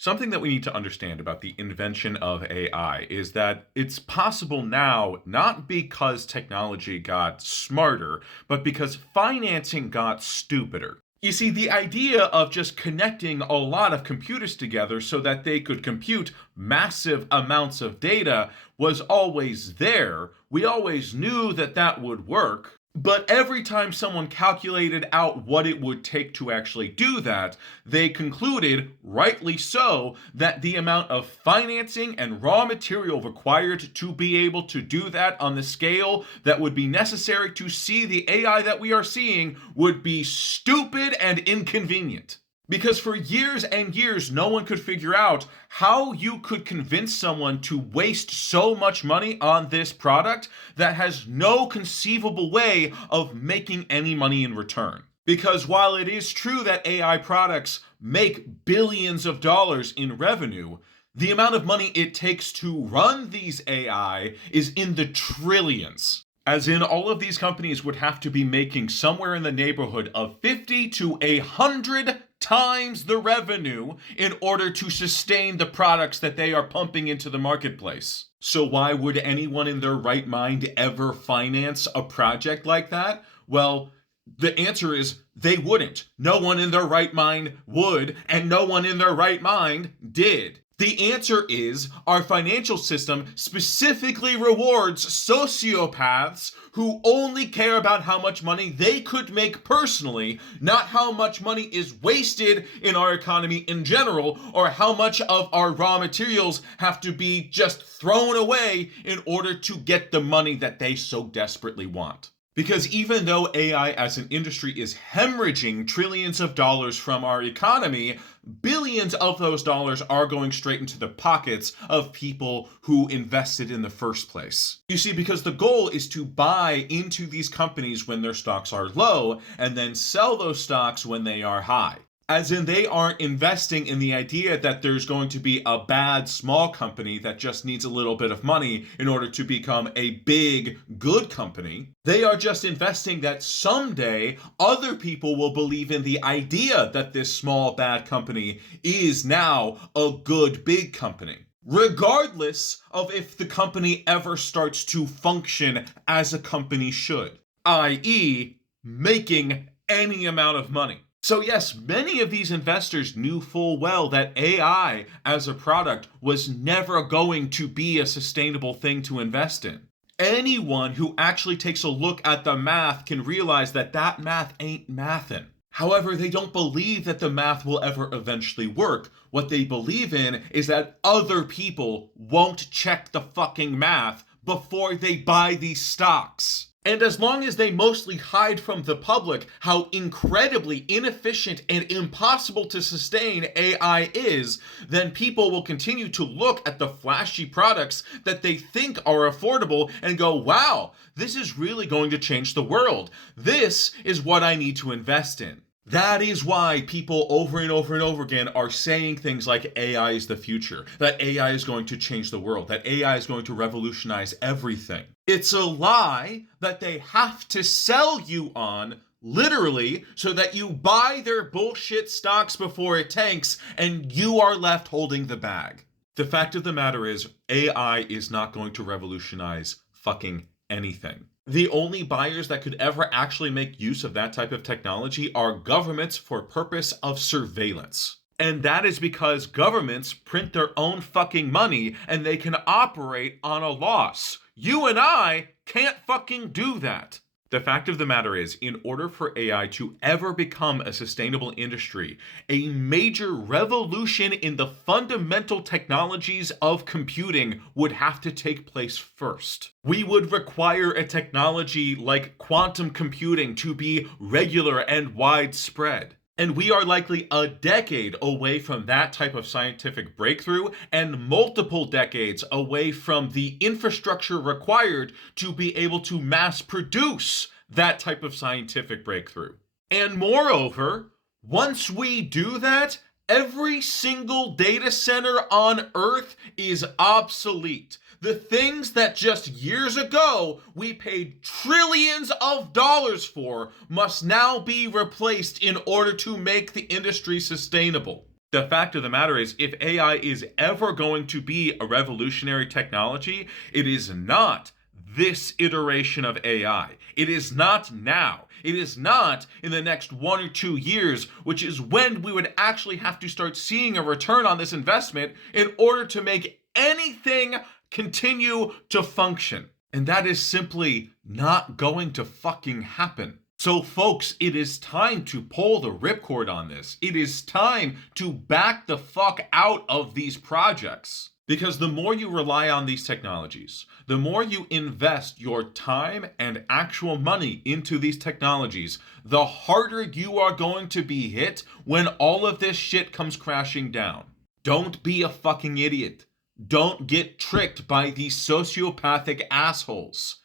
Something that we need to understand about the invention of AI is that it's possible now not because technology got smarter, but because financing got stupider. You see, the idea of just connecting a lot of computers together so that they could compute massive amounts of data was always there. We always knew that that would work. But every time someone calculated out what it would take to actually do that, they concluded, rightly so, that the amount of financing and raw material required to be able to do that on the scale that would be necessary to see the AI that we are seeing would be stupid and inconvenient. Because for years and years, no one could figure out how you could convince someone to waste so much money on this product that has no conceivable way of making any money in return. Because while it is true that AI products make billions of dollars in revenue, the amount of money it takes to run these AI is in the trillions. As in, all of these companies would have to be making somewhere in the neighborhood of 50 to 100 times the revenue in order to sustain the products that they are pumping into the marketplace. So why would anyone in their right mind ever finance a project like that? Well, the answer is they wouldn't. No one in their right mind would, and no one in their right mind did. The answer is our financial system specifically rewards sociopaths who only care about how much money they could make personally, not how much money is wasted in our economy in general, or how much of our raw materials have to be just thrown away in order to get the money that they so desperately want. Because even though AI as an industry is hemorrhaging trillions of dollars from our economy, billions of those dollars are going straight into the pockets of people who invested in the first place. You see, because the goal is to buy into these companies when their stocks are low and then sell those stocks when they are high. As in, they aren't investing in the idea that there's going to be a bad small company that just needs a little bit of money in order to become a big, good company. They are just investing that someday other people will believe in the idea that this small, bad company is now a good, big company, regardless of if the company ever starts to function as a company should, i.e., making any amount of money. So yes, many of these investors knew full well that AI as a product was never going to be a sustainable thing to invest in. Anyone who actually takes a look at the math can realize that that math ain't mathin'. However, they don't believe that the math will ever eventually work. What they believe in is that other people won't check the fucking math before they buy these stocks. And as long as they mostly hide from the public how incredibly inefficient and impossible to sustain AI is, then people will continue to look at the flashy products that they think are affordable and go, wow, this is really going to change the world. This is what I need to invest in. That is why people over and over and over again are saying things like AI is the future, that AI is going to change the world, that AI is going to revolutionize everything. It's a lie that they have to sell you on, literally, so that you buy their bullshit stocks before it tanks and you are left holding the bag. The fact of the matter is, AI is not going to revolutionize fucking anything. The only buyers that could ever actually make use of that type of technology are governments for purpose of surveillance. And that is because governments print their own fucking money and they can operate on a loss. You and I can't fucking do that. The fact of the matter is, in order for AI to ever become a sustainable industry, a major revolution in the fundamental technologies of computing would have to take place first. We would require a technology like quantum computing to be regular and widespread. And we are likely a decade away from that type of scientific breakthrough and multiple decades away from the infrastructure required to be able to mass produce that type of scientific breakthrough. And moreover, once we do that, every single data center on Earth is obsolete. The things that just years ago we paid trillions of dollars for must now be replaced in order to make the industry sustainable. The fact of the matter is, if AI is ever going to be a revolutionary technology, it is not this iteration of AI. It is not now. It is not in the next 1 or 2 years, which is when we would actually have to start seeing a return on this investment in order to make anything continue to function. And that is simply not going to fucking happen. So, folks, it is time to pull the ripcord on this. It is time to back the fuck out of these projects. Because the more you rely on these technologies, the more you invest your time and actual money into these technologies, the harder you are going to be hit when all of this shit comes crashing down. Don't be a fucking idiot. Don't get tricked by these sociopathic assholes.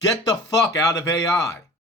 Get the fuck out of AI.